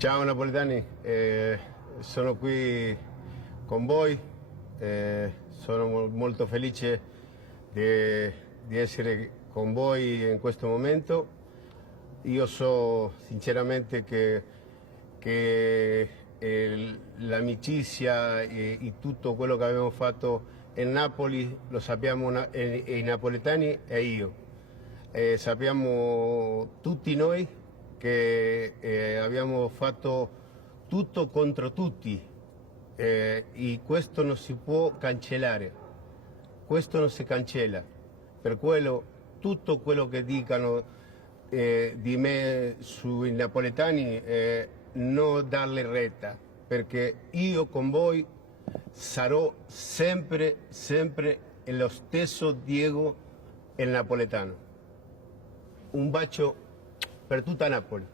Ciao napoletani, sono qui con voi, sono molto felice di essere con voi in questo momento. Io so sinceramente che l'amicizia e tutto quello che abbiamo fatto in Napoli lo sappiamo i napoletani e io. Sappiamo tutti noi che abbiamo fatto tutto contro tutti e questo non si può cancellare, questo non si cancella. Per quello tutto quello che dicano di me sui napoletani non darle retta, perché io con voi sarò sempre lo stesso Diego il napoletano. Un bacio per tutta Napoli.